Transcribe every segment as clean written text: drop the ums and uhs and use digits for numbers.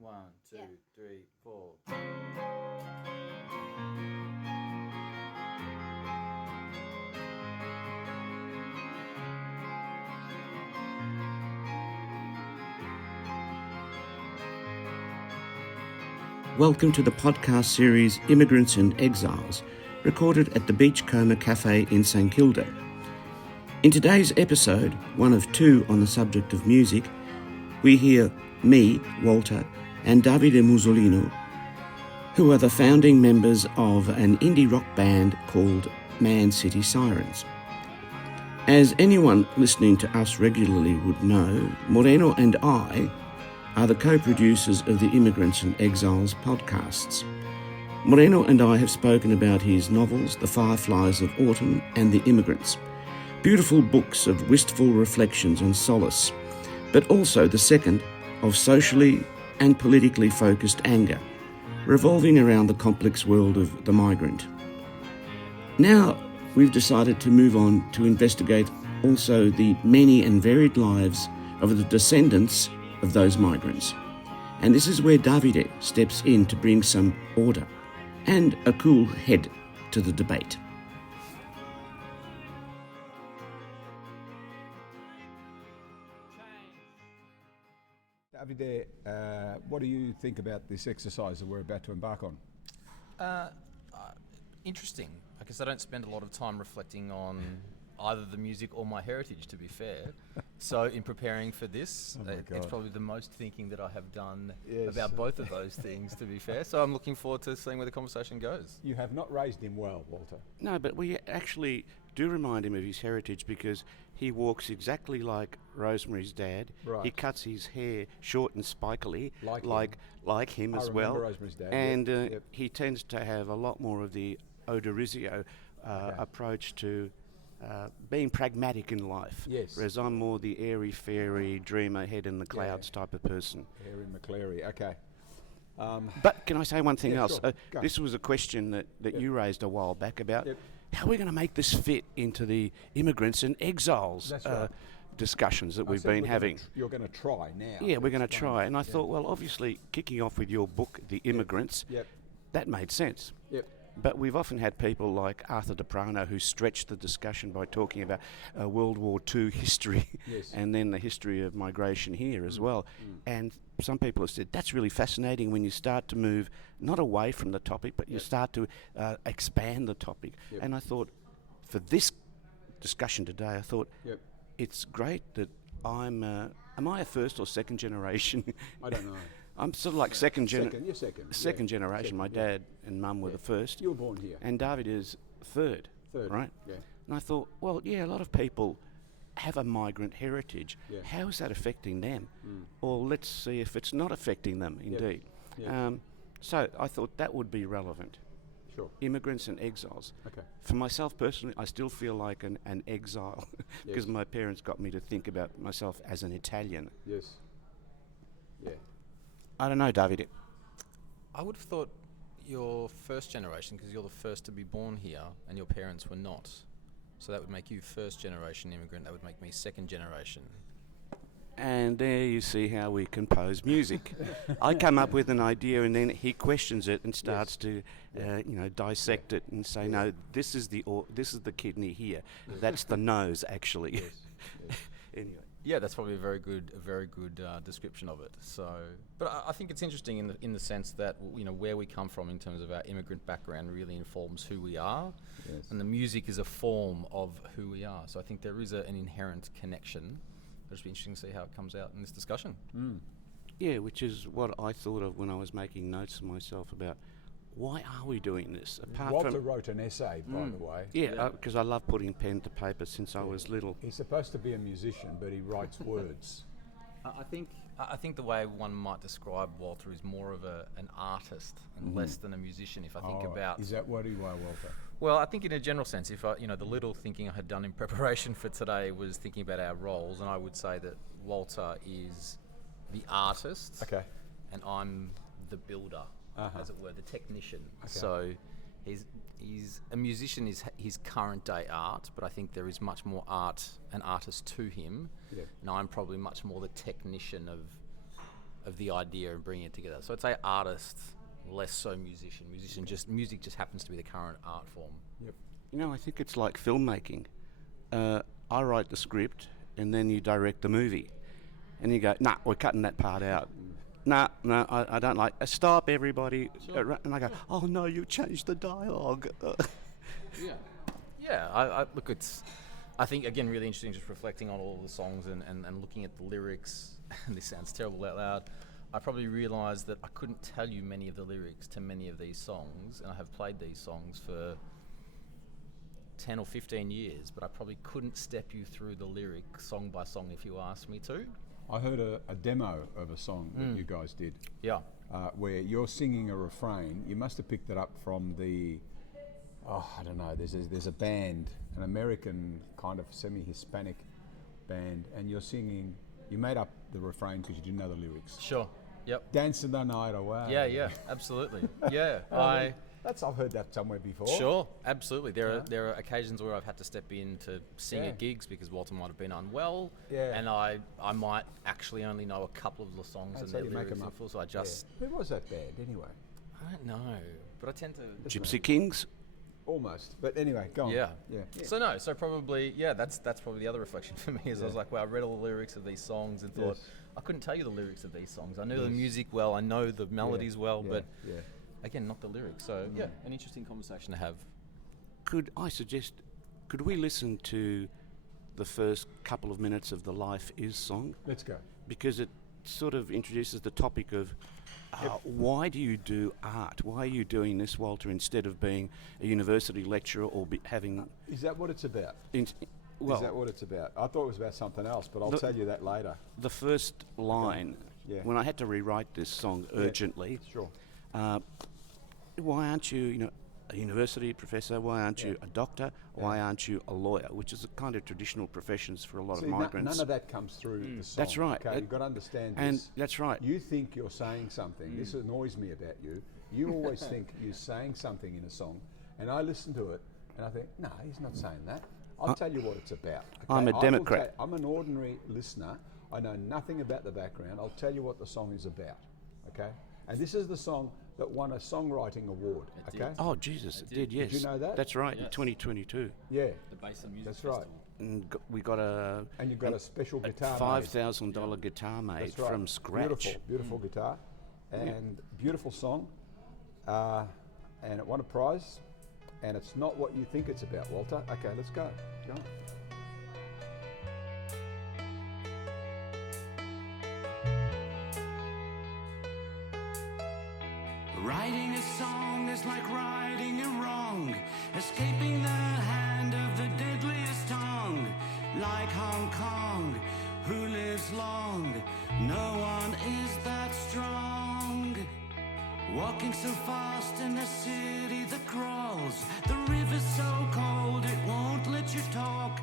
1, 2, 3, 4. Welcome to the podcast series Immigrants and Exiles, recorded at the Beachcomber Cafe in St Kilda. In today's episode, one of two on the subject of music, we hear me, Walter, and Davide Musolino, who are the founding members of an indie rock band called Man City Sirens. As anyone listening to us regularly would know, Moreno and I are the co-producers of the Immigrants and Exiles podcasts. Moreno and I have spoken about his novels, The Fireflies of Autumn and The Immigrants, beautiful books of wistful reflections and solace, but also the second of socially and politically focused anger, revolving around the complex world of the migrant. Now we've decided to move on to investigate also the many and varied lives of the descendants of those migrants. And this is where Davide steps in to bring some order and a cool head to the debate. Davide, what do you think about this exercise that we're about to embark on? Interesting. I guess I don't spend a lot of time reflecting on either the music or my heritage, to be fair. So in preparing for this, it's probably the most thinking that I have done about both of those things, to be fair. So I'm looking forward to seeing where the conversation goes. You have not raised him well, Walter. No, but we actually do remind him of his heritage because he walks exactly like Rosemary's dad. Right. He cuts his hair short and spikily, like him I as remember well. Rosemary's dad, And he tends to have a lot more of the Odorizio approach to being pragmatic in life. Yes. Whereas I'm more the airy-fairy, dreamer, head in the clouds type of person. Harry McCleary, okay. But can I say one thing else? Sure. Go. This was a question that you raised a while back about how we're going to make this fit into the Immigrants and Exiles discussions that we've been having. You're going to try now. Yeah, we're going to try. And I thought, well, obviously, kicking off with your book, The Immigrants, that made sense. Yep. But we've often had people like Arthur DePrano who stretched the discussion by talking about World War II history and then the history of migration here as well. And some people have said that's really fascinating when you start to move not away from the topic, but you start to expand the topic. And I thought, for this discussion today, I thought it's great that am I a first or second generation? I don't know. I'm sort of like second generation. My Second, dad and mum were the first. You were born here. And David is third, right? Yeah. And I thought, well, a lot of people have a migrant heritage. Yeah. How is that affecting them? Or let's see if it's not affecting them, indeed. Yeah. So I thought that would be relevant. Sure. Immigrants and Exiles. Okay. For myself personally, I still feel like an exile because my parents got me to think about myself as an Italian. Yes. Yeah. I don't know, Davide. I would have thought you're first generation because you're the first to be born here and your parents were not. So that would make you first generation immigrant. That would make me second generation. And there you see how we compose music. I come up with an idea and then he questions it and starts to, dissect it and say, no, this is the kidney here. That's the nose, actually. Anyway. Yeah, that's probably a very good description of it. So, but I think it's interesting in the sense that where we come from in terms of our immigrant background really informs who we are, and the music is a form of who we are. So I think there is an inherent connection. It'll just be interesting to see how it comes out in this discussion. Yeah, which is what I thought of when I was making notes of myself about why are we doing this? Walter wrote an essay, by the way. Yeah, because I love putting pen to paper since I was little. He's supposed to be a musician, but he writes words. I think the way one might describe Walter is more of an artist and less than a musician. If I think about, is that what you are, Walter? Well, I think in a general sense, if the little thinking I had done in preparation for today was thinking about our roles, and I would say that Walter is the artist, and I'm the builder, as it were, the technician. So he's a musician is his current day art, but I think there is much more art and artist to him. And I'm probably much more the technician of of the idea and bringing it together. So I'd say artist, less so musician. Music just happens to be the current art form. Yep. You know, I think it's like filmmaking. I write the script, and then you direct the movie, and you go, "Nah, we're cutting that part out." No, I don't like. Stop, everybody! Sure. And I go, "Oh no, you changed the dialogue." Yeah. I look. I think again really interesting, just reflecting on all the songs and looking at the lyrics. And this sounds terrible out loud. I probably realised that I couldn't tell you many of the lyrics to many of these songs, and I have played these songs for 10 or 15 years, but I probably couldn't step you through the lyric song by song if you asked me to. I heard a demo of a song that you guys did. Yeah. Where you're singing a refrain. You must have picked it up from the, I don't know, there's a band, an American kind of semi-Hispanic band, and you're singing, you made up the refrain because you didn't know the lyrics. Sure. Yep. Dancing the night away. Yeah, absolutely. Yeah. I've heard that somewhere before. Sure, absolutely. There are occasions where I've had to step in to sing at gigs because Walter might have been unwell, and I might actually only know a couple of the songs and so their you make lyrics them in up. full, so I just... Who was that band anyway? I don't know, but I tend to... Gypsy Kings. Almost, but anyway, go on. Yeah. Yeah. So probably, that's probably the other reflection for me is I was like, well, I read all the lyrics of these songs and thought, I couldn't tell you the lyrics of these songs. I knew the music well, I know the melodies well, but again, not the lyrics. So an interesting conversation to have. Could I suggest, could we listen to the first couple of minutes of the Life Is song? Let's go. Because it sort of introduces the topic of why do you do art? Why are you doing this, Walter, instead of being a university lecturer or having... Is that what it's about? Is that what it's about? I thought it was about something else, but I'll tell you that later. The first line, when I had to rewrite this song urgently, sure. Why aren't you, a university professor? Why aren't you a doctor? Why aren't you a lawyer? Which is a kind of traditional professions for a lot of migrants. None of that comes through the song. That's right. Okay, you've got to understand this. And that's right. You think you're saying something. This annoys me about you. You always think you're saying something in a song, and I listen to it, and I think, no, he's not saying that. I'll tell you what it's about. Okay? I'm a Democrat. I'm an ordinary listener. I know nothing about the background. I'll tell you what the song is about. Okay? And this is the song that won a songwriting award. Okay? Oh, Jesus, it did, yes. Did you know that? That's right, in 2022. Yeah. The Bass and Music That's Festival. right. And we got And you've got a special guitar $5,000 guitar made That's right. from scratch. Beautiful guitar. And beautiful song. And it won a prize. And it's not what you think it's about, Walter. Okay, let's go. Go on. Writing a song is like righting a wrong, escaping the hand of the deadliest tongue. Like Hong Kong, who lives long? No one is that strong. Walking so fast in a city that crawls, the river's so cold it won't let you talk.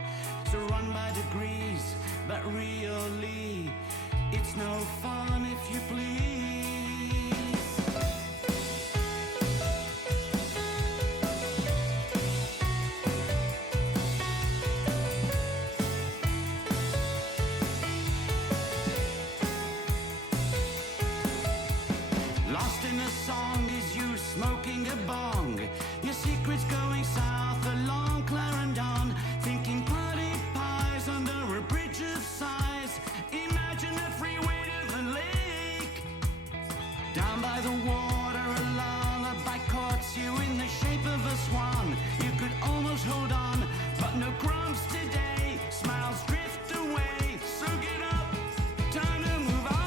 So run by degrees, but really, it's no fun if you please. Lost in a song is you smoking a bong. Your secret's going south along Clarendon, thinking party pies under a bridge of sighs. Imagine a freeway to the lake. Down by the water, a lullaby courts you in the shape of a swan. You could almost hold on, but no crumbs today. Smiles drift away, so get up, time to move on.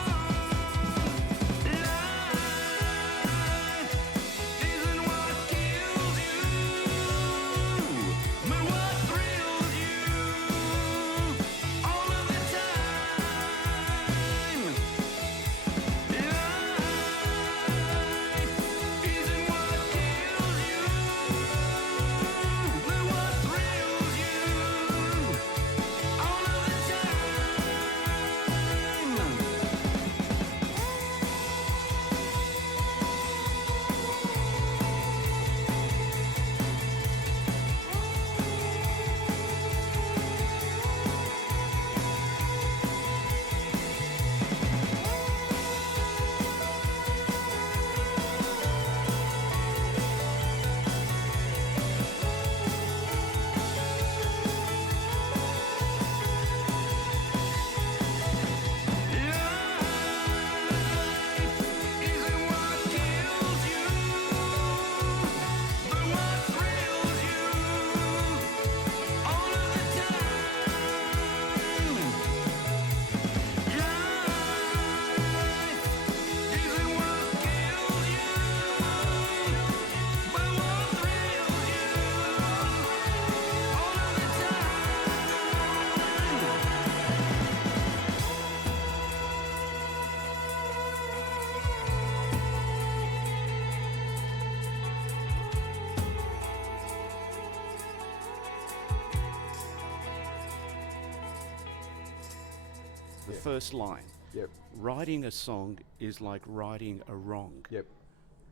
first line. Yep. Writing a song is like righting a wrong. Yep.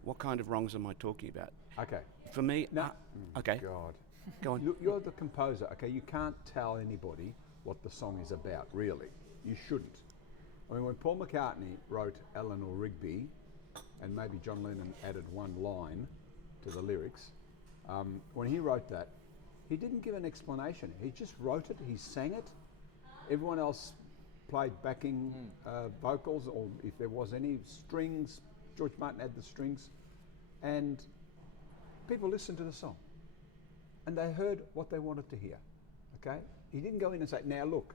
What kind of wrongs am I talking about? Okay. For me, okay. God. Go on. You're the composer. Okay, you can't tell anybody what the song is about, really. You shouldn't. I mean, when Paul McCartney wrote Eleanor Rigby, and maybe John Lennon added one line to the lyrics, when he wrote that, he didn't give an explanation. He just wrote it, he sang it. Everyone else played backing vocals, or if there was any strings, George Martin had the strings, and people listened to the song. And they heard what they wanted to hear, okay? He didn't go in and say, now look.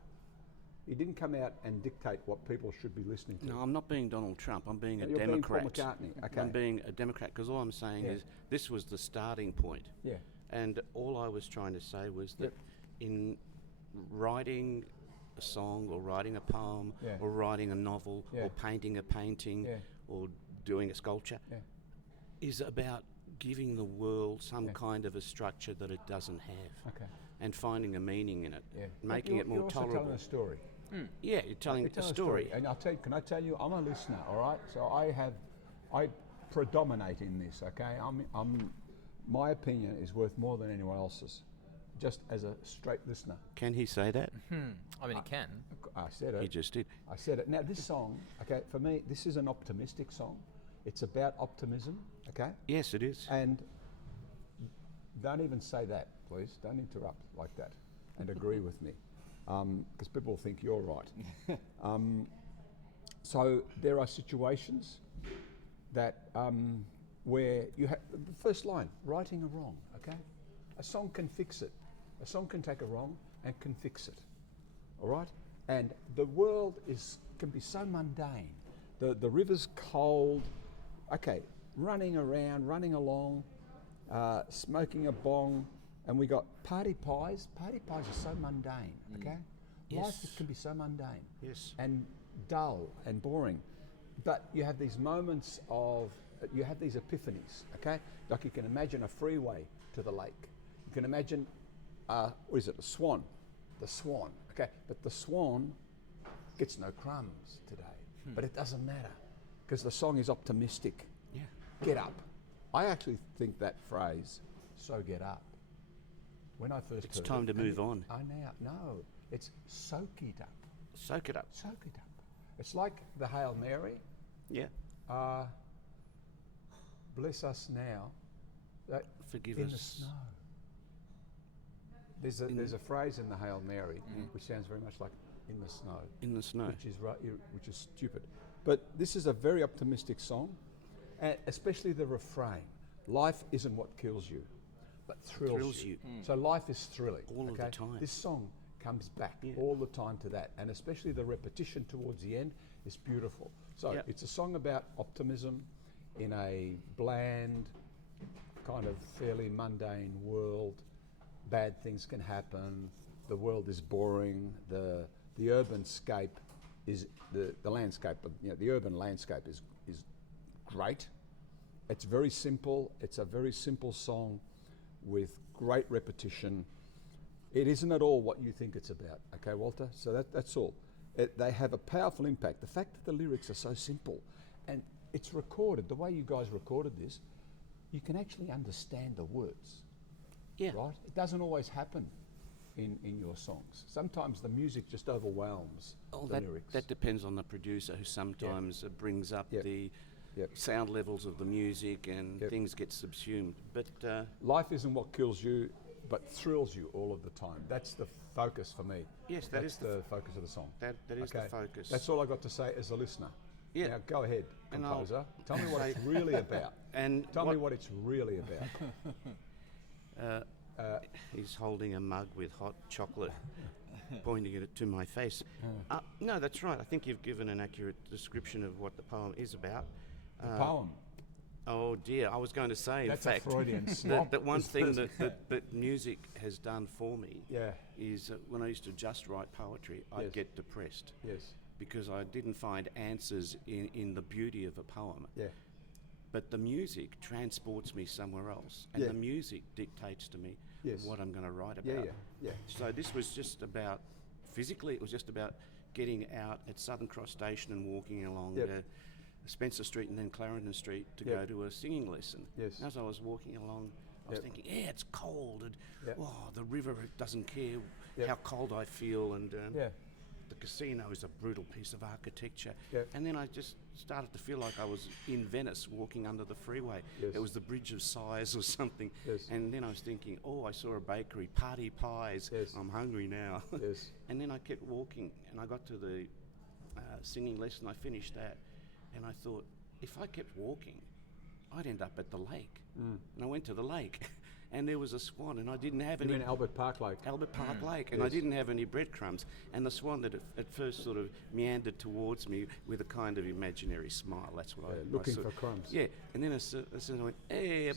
He didn't come out and dictate what people should be listening to. No, I'm not being Donald Trump. I'm being a You're Democrat. Being Paul McCartney. Okay. I'm being a Democrat because all I'm saying is this was the starting point. Yeah. And all I was trying to say was that in writing a song or writing a poem or writing a novel or painting a painting or doing a sculpture is about giving the world some kind of a structure that it doesn't have. Okay. And finding a meaning in it, Making making it more you're also tolerable. telling a story. Yeah, you're telling a story. And can I tell you, I'm a listener, all right? So I predominate in this, okay? My opinion is worth more than anyone else's, just as a straight listener. Can he say that? I mean, he can. I said it. He just did. I said it. Now, this song, okay, for me, this is an optimistic song. It's about optimism, okay? Yes, it is. And don't even say that, please. Don't interrupt like that and agree with me, because people think you're right. So there are situations that where you have the first line, righting a wrong, okay? A song can fix it. A song can take a wrong and can fix it, all right? And the world can be so mundane. The river's cold, okay, running around, running along, smoking a bong, and we got party pies. Party pies are so mundane, okay? Yes. Life can be so mundane. Yes. And dull and boring. But you have these moments you have these epiphanies, okay? Like you can imagine a freeway to the lake. You can imagine, what is it, a swan? The swan, okay? But the swan gets no crumbs today. But it doesn't matter, because the song is optimistic. Yeah. Get up. I actually think that phrase, so get up. When I first It's heard time it, to move on. No, it's soak it up. Soak it up. Soak it up. It's like the Hail Mary. Yeah. Bless us now. Forgive in us. the snow. There's a phrase in the Hail Mary which sounds very much like in the snow. In the snow. Which is stupid. But this is a very optimistic song, and especially the refrain. Life isn't what kills you, but thrills you. So life is thrilling. All of the time. This song comes back all the time to that, and especially the repetition towards the end is beautiful. So it's a song about optimism in a bland, kind of fairly mundane world. Bad things can happen. The world is boring. The urban scape is the landscape of the urban landscape is great. It's very simple. It's a very simple song with great repetition. It isn't at all what you think it's about, okay, Walter? So that's all. They have a powerful impact. The fact that the lyrics are so simple, and it's recorded, the way you guys recorded this, you can actually understand the words. Yeah. Right? It doesn't always happen in your songs. Sometimes the music just overwhelms the lyrics. That depends on the producer, who sometimes brings up the sound levels of the music, and things get subsumed. But life isn't what kills you, but thrills you all of the time. That's the focus for me. Yes, that's the focus of the song. That is the focus. That's all I got to say as a listener. Yeah. Now go ahead, composer. Tell me what it's really about. Tell me what it's really about. He's holding a mug with hot chocolate, pointing it to my face. No, that's right. I think you've given an accurate description of what the poem is about. The poem. Oh dear, I was going to say, That's in fact, a Freudian slop. that one thing that music has done for me Yeah. is when I used to just write poetry, I'd get depressed. Yes. Because I didn't find answers in the beauty of a poem. Yeah. But the music transports me somewhere else, and the music dictates to me what I'm going to write about. Yeah. So this was just about, physically, it was just about getting out at Southern Cross Station and walking along Spencer Street and then Clarendon Street to go to a singing lesson. Yes. And as I was walking along, I was thinking, it's cold, and the river doesn't care how cold I feel, and the casino is a brutal piece of architecture. And then I just started to feel like I was in Venice walking under the freeway. Yes. It was the Bridge of Sighs or something. Yes. And then I was thinking, I saw a bakery, party pies. Yes. I'm hungry now. Yes. And then I kept walking, and I got to the singing lesson. I finished that, and I thought, if I kept walking, I'd end up at the lake. And I went to the lake, and there was a swan, and I didn't have any... You mean Albert Park Lake? Albert Park Lake, and I didn't have any breadcrumbs. And the swan that at first sort of meandered towards me with a kind of imaginary smile. That's what I looking saw. for crumbs. Yeah, and then as soon as I went,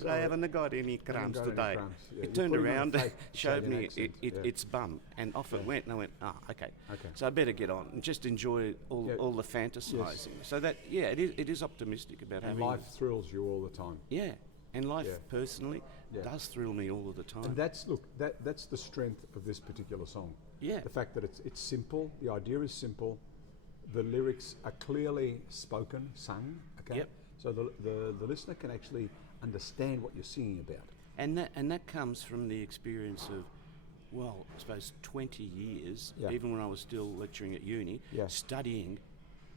but I haven't got any crumbs got any today. crumbs. Yeah, It you turned put it on a around, fake showed me Italian accent. its bum, and off it went. And I went, okay. Okay. So I better get on and just enjoy all the fantasizing. So that, it is optimistic about And having... life thrills you all the time. Yeah, and life personally Yeah. does thrill me all of the time. And that's the strength of this particular song. Yeah. The fact that it's simple, the idea is simple, the lyrics are clearly spoken, sung, okay? Yep. So the listener can actually understand what you're singing about. And that comes from the experience of, I suppose 20 years, even when I was still lecturing at uni, studying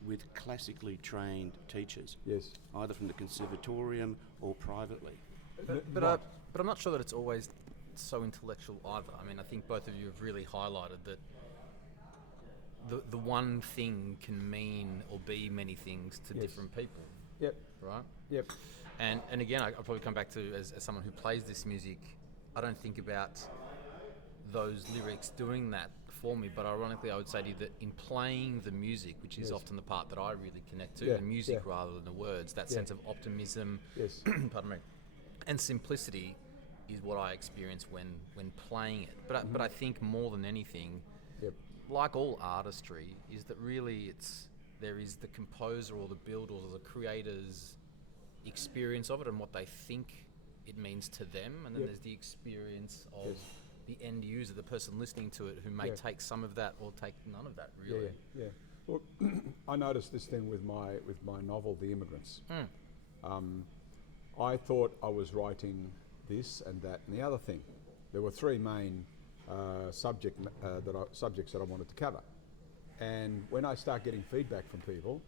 with classically trained teachers. Yes. Either from the conservatorium or privately. But I'm not sure that it's always so intellectual either. I mean, I think both of you have really highlighted that the one thing can mean or be many things to different people. Yep. Right? Yep. And again, I'll probably come back to, as someone who plays this music, I don't think about those lyrics doing that for me, but ironically I would say to you that in playing the music, which is often the part that I really connect to, the music rather than the words, that sense of optimism, pardon me, and simplicity is what I experience when playing it. But I think more than anything, like all artistry, is that really there is the composer or the builder or the creator's experience of it and what they think it means to them, and then there's the experience of the end user, the person listening to it, who may take some of that or take none of that, really. Yeah. Well, I noticed this thing with my novel, The Immigrants. I thought I was writing this and that and the other thing. There were three main subjects that I wanted to cover. And when I start getting feedback from people,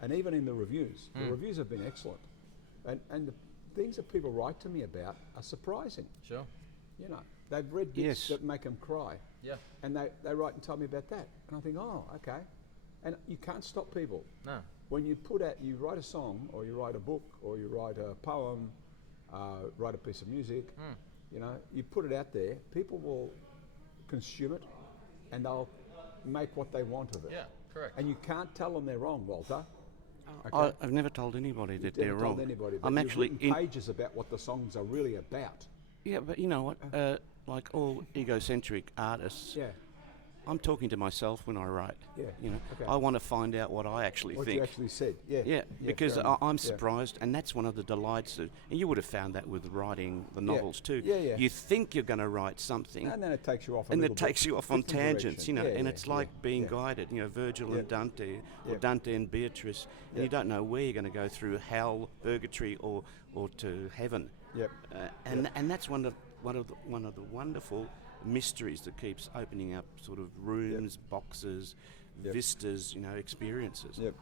and even in the reviews have been excellent. And the things that people write to me about are surprising. Sure. You know, they've read bits that make them cry. Yeah. And they write and tell me about that. And I think, okay. And you can't stop people. No. When you write a song, or you write a book, or you write a poem, write a piece of music, you know, you put it out there, people will consume it, and they'll make what they want of it. Yeah, correct. And you can't tell them they're wrong, Walter. Okay? I've never told anybody that they're wrong. Anybody, but I'm you've actually written pages about what the songs are really about. Yeah, but you know what? Like all egocentric artists, I'm talking to myself when I write. Yeah. You know, Okay. I want to find out what I actually What think. you actually said. Yeah. Yeah, because fair enough. I'm surprised, and that's one of the delights of, and you would have found that with writing the novels too. Yeah. You think you're going to write something, And then it takes you off and it takes you off on different tangents, direction. you know, Yeah, and yeah, it's like being yeah. guided, you know, Virgil and Dante, or Yeah. Dante and Beatrice, and you don't know where you're going to go through hell, purgatory, or to heaven. Yep. And that's one of the wonderful mysteries that keeps opening up sort of rooms, boxes, vistas, you know, experiences. Yep.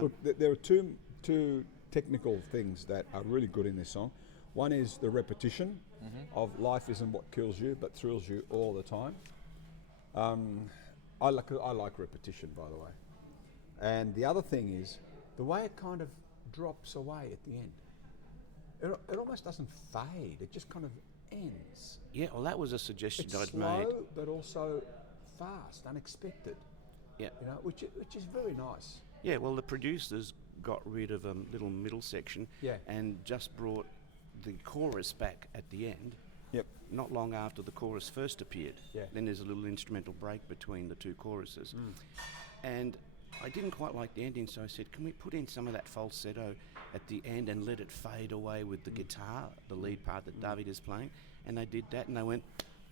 Look, there are two technical things that are really good in this song. One is the repetition of life isn't what kills you, but thrills you all the time. I like repetition, by the way. And the other thing is the way it kind of drops away at the end. It almost doesn't fade. It just kind of ends. Yeah, well, that was a suggestion It's I'd slow, made. but also fast, unexpected. Yeah. You know, which is very nice. Yeah, well, the producers got rid of a little middle section and just brought the chorus back at the end. Yep. Not long after the chorus first appeared. Yeah. Then there's a little instrumental break between the two choruses. And I didn't quite like the ending, so I said, can we put in some of that falsetto at the end and let it fade away with the guitar, the lead part that David is playing? And they did that, and they went,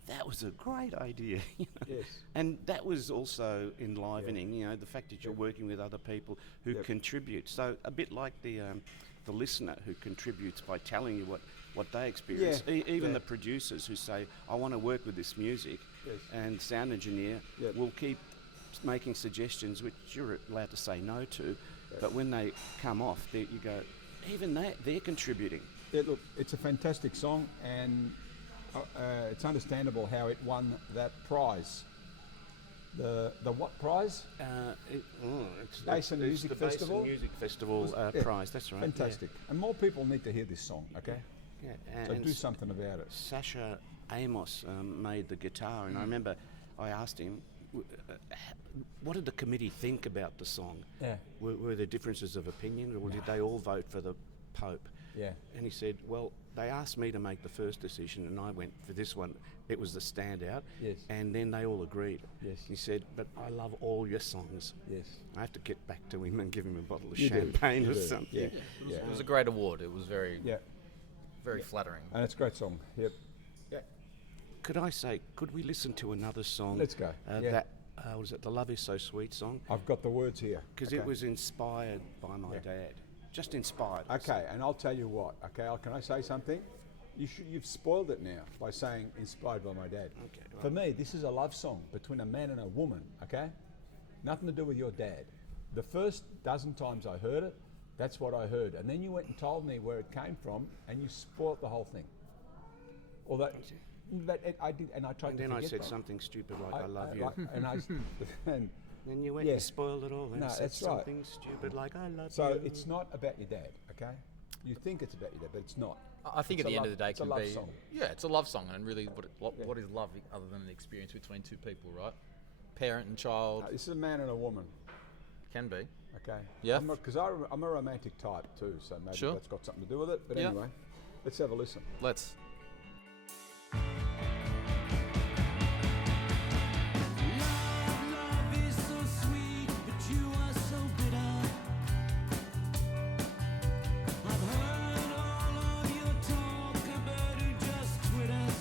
that was a great idea. You know? Yes. And that was also enlivening, you know, the fact that you're working with other people who contribute. So a bit like the listener who contributes by telling you what they experience. Even the producers who say, I want to work with this music, and sound engineer will keep making suggestions which you're allowed to say no to, but when they come off, you go, even they're contributing. Yeah, look, it's a fantastic song, and it's understandable how it won that prize. The what prize? It's Basin Music the Festival? Basin Music Festival prize, that's right. Fantastic. And more people need to hear this song, okay? Yeah, So and do something about it. Sasha Amos made the guitar, and I remember I asked him, what did the committee think about the song? Yeah. Were there differences of opinion, or did they all vote for the Pope? Yeah. And he said, well, they asked me to make the first decision, and I went for this one. It was the standout. Yes. And then they all agreed. Yes. He said, but I love all your songs. Yes. I have to get back to him and give him a bottle of You do. champagne You or do. something. Yeah. It was a great award. It was very flattering. And it's a great song. Yep. Could I say, could we listen to another song? Let's go. That was it, The Love Is So Sweet song? I've got the words here. Because it was inspired by my dad. Just inspired. Okay, and I'll tell you what. Okay, can I say something? You've spoiled it now by saying inspired by my dad. Okay, For me, this is a love song between a man and a woman. Okay, nothing to do with your dad. The first dozen times I heard it, that's what I heard, and then you went and told me where it came from, and you spoiled the whole thing. Although, I did, and I tried And to then I forget said that. something stupid like I love you. And Then you went and spoiled it all. Then No, said that's right. something stupid like I love you. so it's not about your dad, okay? You think it's about your dad, but it's not. I think It's at the a end love- of the day, it it's a can love be song. it's a love song, and really, what is love other than an experience between two people, right? Parent and child This is a man and a woman, can be. okay? Yeah. Because I'm a romantic type too, so maybe Sure. that's got something to do with it. But Yeah. anyway, let's have a listen. Let's. Love is so sweet, but you are so bitter. I've heard all of your talk about who just twitters.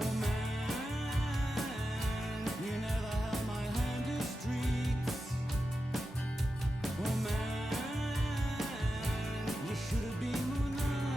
Oh man, you never held my hand in streets. Oh man, you should have been moonlight.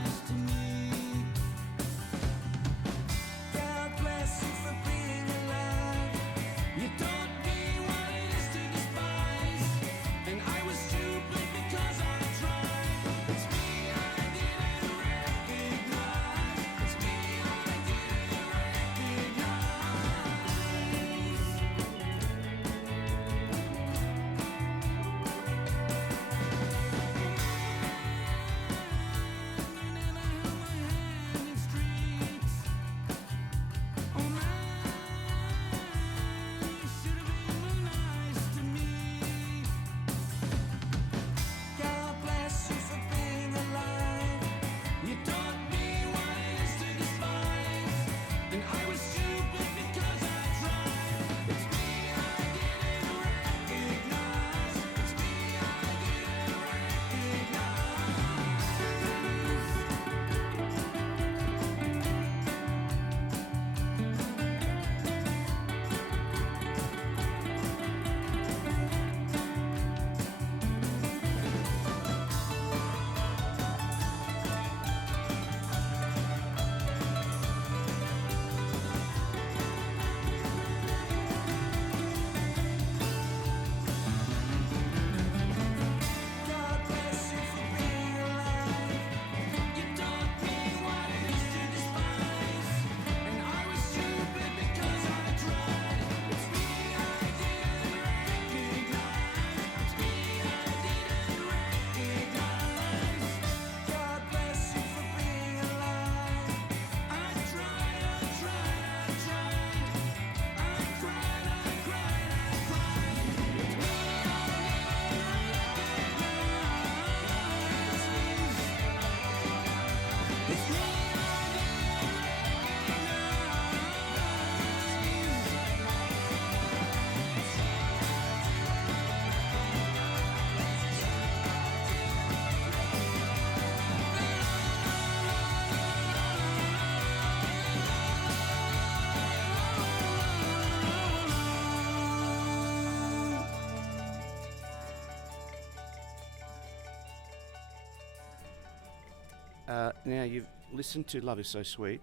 Now, you've listened to Love Is So Sweet,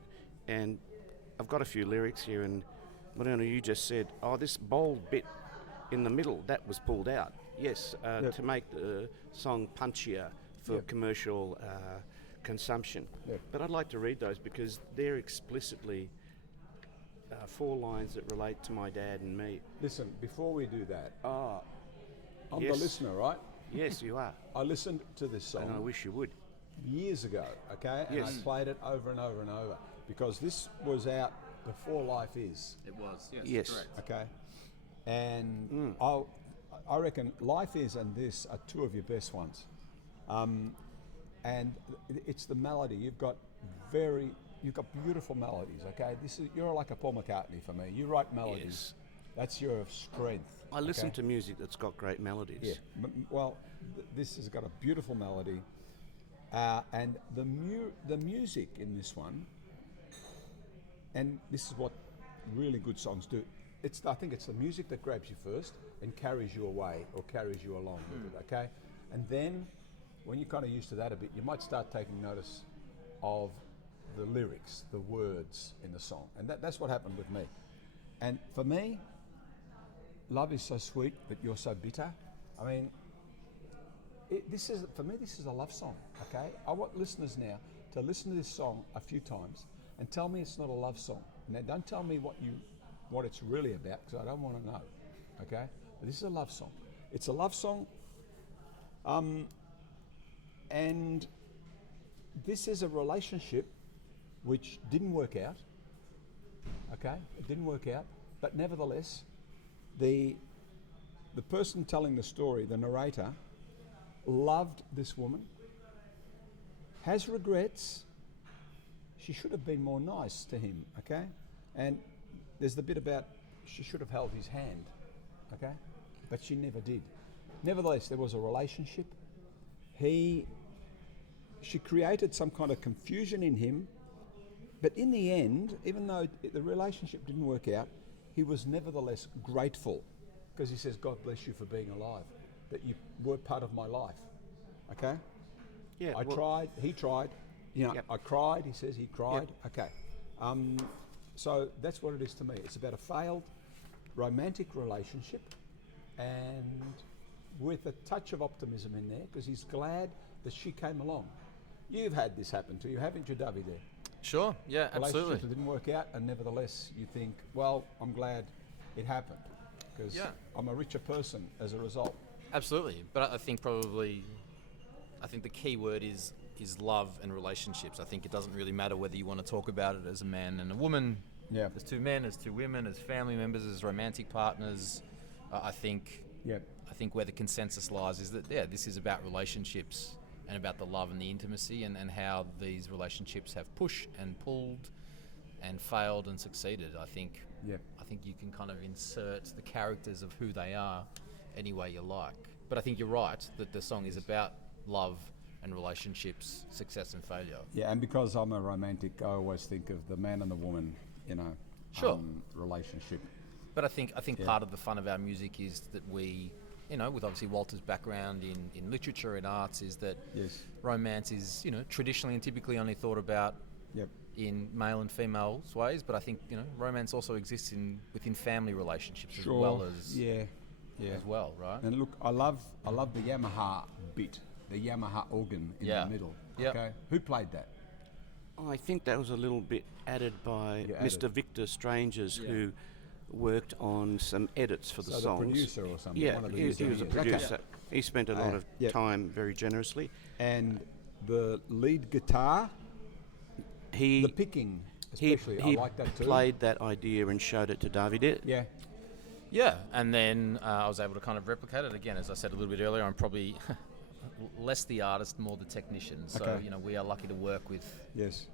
and I've got a few lyrics here, and Moreno, you just said, this bold bit in the middle, that was pulled out. Yes, to make the song punchier for commercial consumption. Yep. But I'd like to read those because they're explicitly 4 lines that relate to my dad and me. Listen, before we do that, I'm Yes. the listener, right? Yes, you are. I listened to this song. And I wish you would. Years ago, okay? And Yes. I played it over and over and over because this was out before Life Is. It was, yes. Yes. Correct. Okay? And I reckon Life Is and this are 2 of your best ones. And it's the melody. You've got beautiful melodies, okay? You're like a Paul McCartney for me. You write melodies. Yes. That's your strength. I listen to music that's got great melodies. Yeah. Well, this has got a beautiful melody. And the music in this one, and this is what really good songs do. I think it's the music that grabs you first and carries you away or carries you along with it, okay? And then, when you're kind of used to that a bit, you might start taking notice of the lyrics, the words in the song. And that's what happened with me. And for me, Love Is So Sweet, but You're So Bitter. I mean, for me, this is a love song, okay? I want listeners now to listen to this song a few times and tell me it's not a love song. Now, don't tell me what it's really about, because I don't want to know, okay? But this is a love song. It's a love song, and this is a relationship which didn't work out, okay? It didn't work out, but nevertheless, the person telling the story, the narrator, loved this woman, has regrets. She should have been more nice to him, okay? And there's the bit about she should have held his hand, okay? But she never did. Nevertheless, there was a relationship. She created some kind of confusion in him, but in the end, even though the relationship didn't work out, he was nevertheless grateful, because he says, God bless you for being alive, that you were part of my life, okay? Yeah. I tried, he tried, Yep. I cried, he says he cried, okay. So that's what it is to me. It's about a failed romantic relationship, and with a touch of optimism in there, because he's glad that she came along. You've had this happen to you, haven't you, Davide? Sure, yeah, absolutely. Relationships that didn't work out, and nevertheless you think, well, I'm glad it happened, because I'm a richer person as a result. Absolutely, but I think the key word is love and relationships. I think it doesn't really matter whether you want to talk about it as a man and a woman, as 2 men, as 2 women, as family members, as romantic partners. I think where the consensus lies is that this is about relationships and about the love and the intimacy, and how these relationships have pushed and pulled and failed and succeeded. I think you can kind of insert the characters of who they are any way you like. But I think you're right that the song is about love and relationships, success and failure. Yeah, and because I'm a romantic, I always think of the man and the woman, relationship. But I think part of the fun of our music is that we, with obviously Walter's background in literature and arts, is that romance is, traditionally and typically only thought about in male and female ways. But I think, romance also exists within family relationships as well as as well, right? And look, I love the Yamaha bit, the Yamaha organ in the middle. Okay, who played that? I think that was a little bit added by Mr. Victor Strangers, who worked on some edits for the songs. The producer or something? Yeah, one of the he was a producer. Okay. He spent a lot of time very generously. And the lead guitar, the picking especially, I like that too. He played that idea and showed it to Davide. Yeah, and then I was able to kind of replicate it again. As I said a little bit earlier, I'm probably less the artist, more the technician. So, we are lucky to work with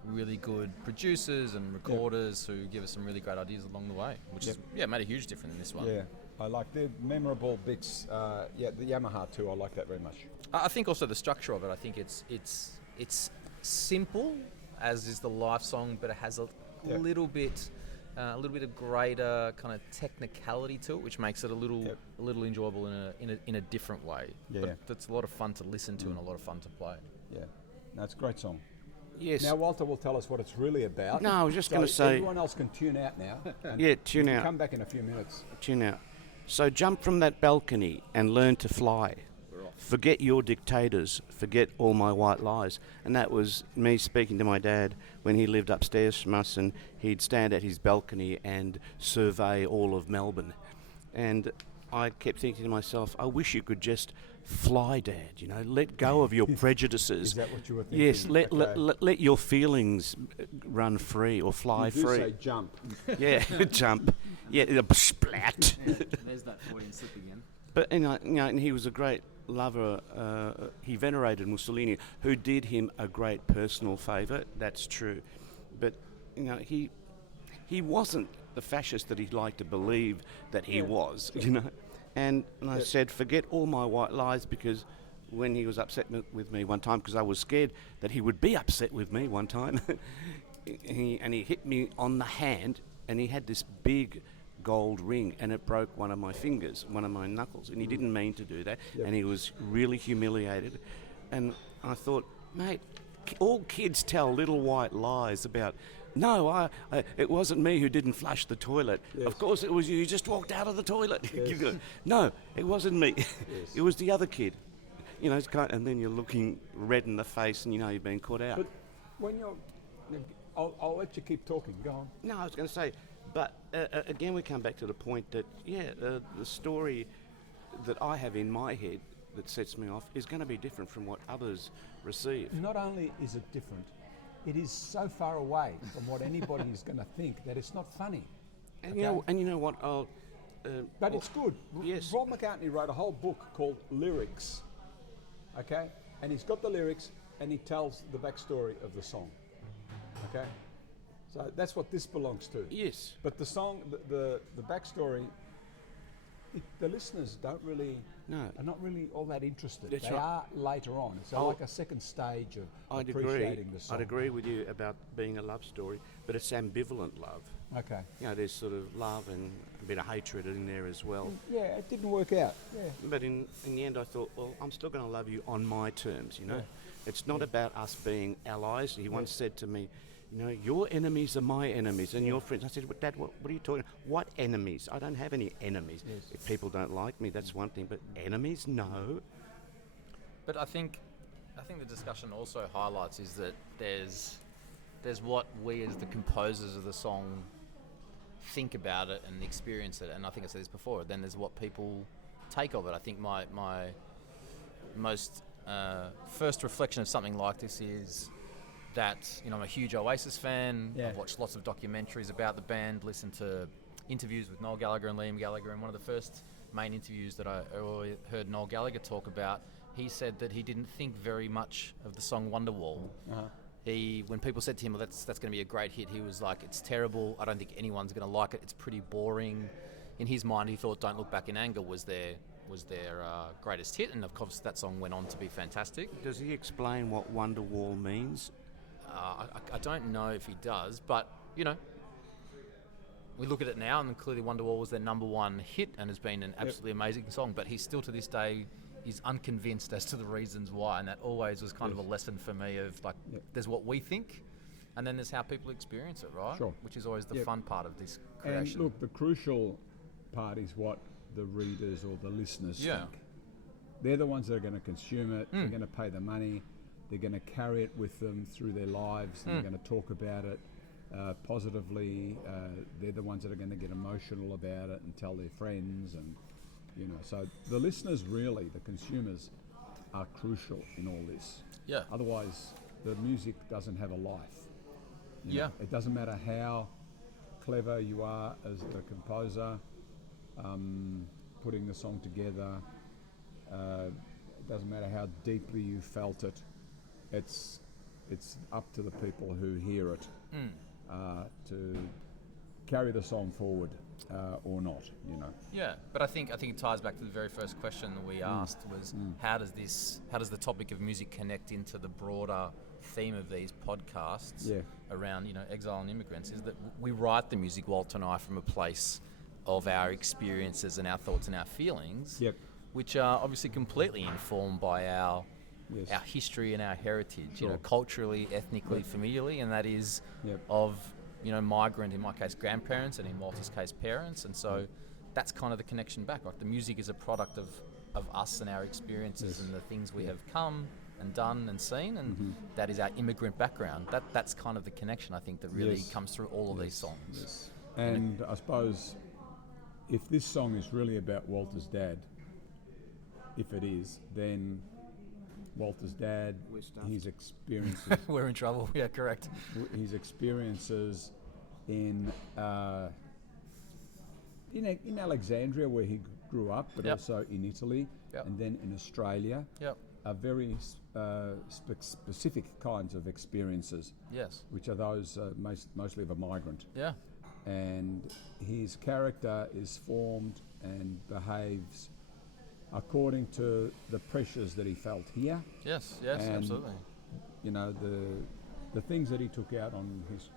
really good producers and recorders who give us some really great ideas along the way, which has made a huge difference in this one. Yeah, I like the memorable bits. The Yamaha too, I like that very much. I think also the structure of it, I think it's simple, as is the Life song, but it has a little bit of greater kind of technicality to it, which makes it a little enjoyable in a different way. But it's a lot of fun to listen to and a lot of fun to play. Yeah, no, it's a great song. Yes. Now Walter will tell us what it's really about. No, I was just going to say... Everyone else can tune out now. Yeah, tune out. Come back in a few minutes. Tune out. So jump from that balcony and learn to fly. Forget your dictators. Forget all my white lies. And that was me speaking to my dad when he lived upstairs from us, and he'd stand at his balcony and survey all of Melbourne. And I kept thinking to myself, I wish you could just fly, Dad, you know, let go of your prejudices. Is that what you were thinking? Yes, let your feelings run free or fly you do free. Say jump. Yeah, jump. Yeah, splat. Yeah, there's that Freudian slip again. But you know, and he was a great lover. He venerated Mussolini, who did him a great personal favour. That's true, but you know, he wasn't the fascist that he'd like to believe that he was. You know, and I said, forget all my white lies, because when he was upset with me one time, because I was scared that he would be upset with me one time, he hit me on the hand, and he had this big gold ring, and it broke one of my fingers, one of my knuckles, and he didn't mean to do that, and he was really humiliated. And I thought, mate, all kids tell little white lies about, no, it wasn't me who didn't flush the toilet. Yes. Of course it was you just walked out of the toilet. Yes. No, it wasn't me. Yes. It was the other kid. You know, it's kind of, and then you're looking red in the face, and you know you've been caught out. But when I'll let you keep talking. Go on. No, I was going to say, but again, we come back to the point that, the story that I have in my head that sets me off is going to be different from what others receive. Not only is it different, it is so far away from what anybody is going to think that it's not funny. And, okay? you know what? But it's good. Yes. Rob McCartney wrote a whole book called Lyrics. Okay? And he's got the lyrics, and he tells the backstory of the song. Okay? So that's what this belongs to. Yes. But the song, the backstory, the listeners are not really all that interested. That's they right. are later on. It's like a second stage of appreciating the song. I'd agree with you about being a love story, but it's ambivalent love. Okay. You know, there's sort of love and a bit of hatred in there as well. Yeah, it didn't work out. Yeah. But in the end, I thought, well, I'm still going to love you on my terms, you know. Yeah. It's not about us being allies. He once said to me, you know, your enemies are my enemies and your friends. I said, Dad, what are you talking about? What enemies? I don't have any enemies. Yes. If people don't like me, that's one thing, but enemies, no. But I think the discussion also highlights is that there's what we as the composers of the song think about it and experience it, and I think I said this before, then there's what people take of it. I think my most first reflection of something like this is that, you know, I'm a huge Oasis fan. I've watched lots of documentaries about the band, listened to interviews with Noel Gallagher and Liam Gallagher, and one of the first main interviews that I heard Noel Gallagher talk about, he said that he didn't think very much of the song Wonderwall. Uh-huh. When people said to him, well, that's going to be a great hit, he was like, it's terrible, I don't think anyone's going to like it, it's pretty boring. In his mind, he thought Don't Look Back in Anger was their greatest hit, and of course that song went on to be fantastic. Does he explain what Wonderwall means? I don't know if he does, but, you know, we look at it now, and clearly Wonderwall was their number one hit and has been an absolutely amazing song, but he's still to this day is unconvinced as to the reasons why, and that always was kind of a lesson for me of, like, there's what we think, and then there's how people experience it, right? Sure. Which is always the fun part of this creation. And look, the crucial part is what the readers or the listeners think. They're the ones that are going to consume it, they're going to pay the money, they're going to carry it with them through their lives, and they're going to talk about it positively. They're the ones that are going to get emotional about it and tell their friends, and you know. So the listeners, really, the consumers, are crucial in all this. Yeah. Otherwise, the music doesn't have a life. You know? It doesn't matter how clever you are as the composer, putting the song together. It doesn't matter how deeply you felt it. It's up to the people who hear it to carry the song forward or not, you know. Yeah, but I think it ties back to the very first question that we asked was how does the topic of music connect into the broader theme of these podcasts around, you know, exile and immigrants? Is that we write the music, Walter and I, from a place of our experiences and our thoughts and our feelings, which are obviously completely informed by our our history and our heritage, you know, culturally, ethnically, familially, and that is of, you know, migrant, in my case, grandparents, and in Walter's case, parents. And so that's kind of the connection back. Like, the music is a product of us and our experiences and the things we have come and done and seen, and that is our immigrant background. That's kind of the connection, I think, that really comes through all of these songs. And I suppose if this song is really about Walter's dad, if it is, then Walter's dad, his experiences... We're in trouble, yeah, correct. His experiences in Alexandria, where he grew up, but also in Italy, and then in Australia, are very specific kinds of experiences. Yes. Which are those mostly of a migrant. Yeah. And his character is formed and behaves according to the pressures that he felt here. Yes, and, absolutely. You know, the things that he took out on his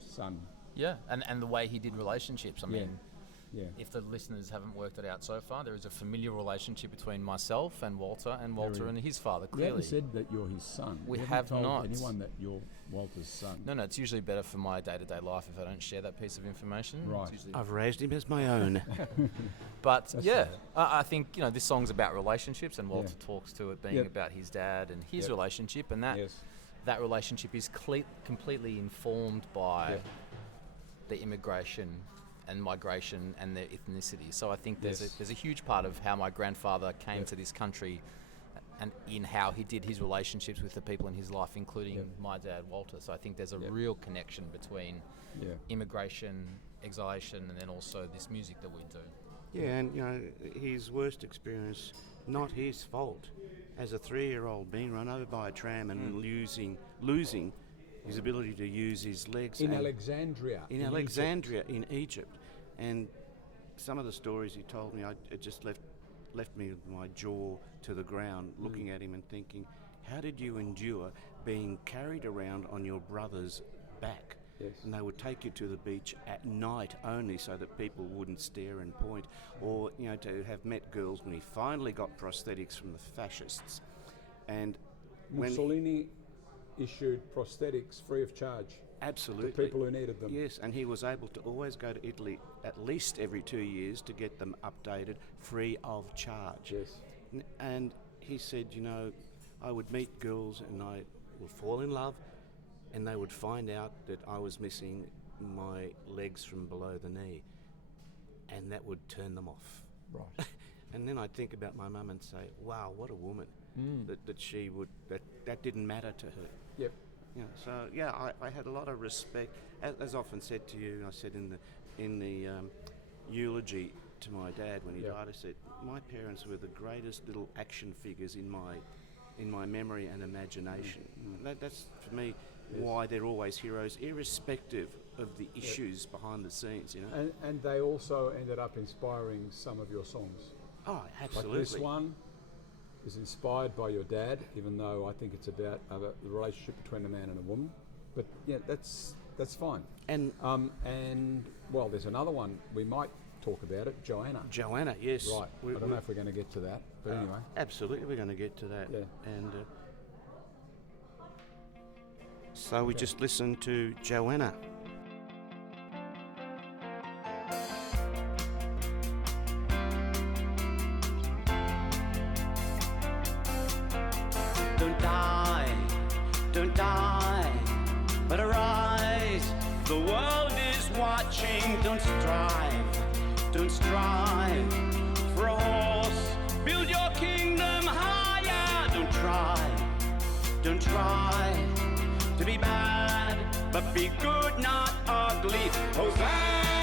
son. Yeah, and the way he did relationships. I mean, if the listeners haven't worked it out so far, there is a familiar relationship between myself and Walter and his father, clearly. We haven't said that you're his son. We have told not. anyone that you're Walter's son. No, it's usually better for my day-to-day life if I don't share that piece of information. Right. I've raised him as my own. But I think, you know, this song's about relationships, and Walter talks to it being about his dad and his relationship, and that relationship is completely informed by the immigration and migration and their ethnicity. So I think there's a huge part of how my grandfather came to this country, and in how he did his relationships with the people in his life, including my dad, Walter. So I think there's a real connection between immigration, exilation, and then also this music that we do. Yeah, and, you know, his worst experience, not his fault, as a 3-year-old being run over by a tram and losing his ability to use his legs. In Alexandria. In Egypt. And some of the stories he told me, it just left me with my jaw to the ground, looking at him and thinking, how did you endure being carried around on your brother's back? Yes. And they would take you to the beach at night only, so that people wouldn't stare and point. Or, you know, to have met girls when he finally got prosthetics from the fascists. And Mussolini issued prosthetics free of charge. Absolutely. To people who needed them. Yes, and he was able to always go to Italy at least every 2 years to get them updated free of charge. Yes. And he said, you know, I would meet girls and I would fall in love, and they would find out that I was missing my legs from below the knee, and that would turn them off. Right. And then I'd think about my mum and say, wow, what a woman, that she would, that didn't matter to her. Yep. You know, so yeah, I had a lot of respect. As often said to you, I said in the eulogy to my dad when he died, I said, my parents were the greatest little action figures in my memory and imagination. That's for me why they're always heroes, irrespective of the issues behind the scenes. You know, and they also ended up inspiring some of your songs. Oh, absolutely. Like this one is inspired by your dad, even though I think it's about the relationship between a man and a woman. But yeah, that's fine. And well, there's another one we might talk about it, Joanna. Joanna, yes. Right. I don't know if we're going to get to that, but anyway. Absolutely, we're going to get to that. Yeah. And so we just listened to Joanna. Don't die, but arise. The world is watching. Don't strive for a horse. Build your kingdom higher. Don't try to be bad, but be good, not ugly. Hosanna.